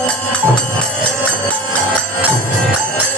Thank you.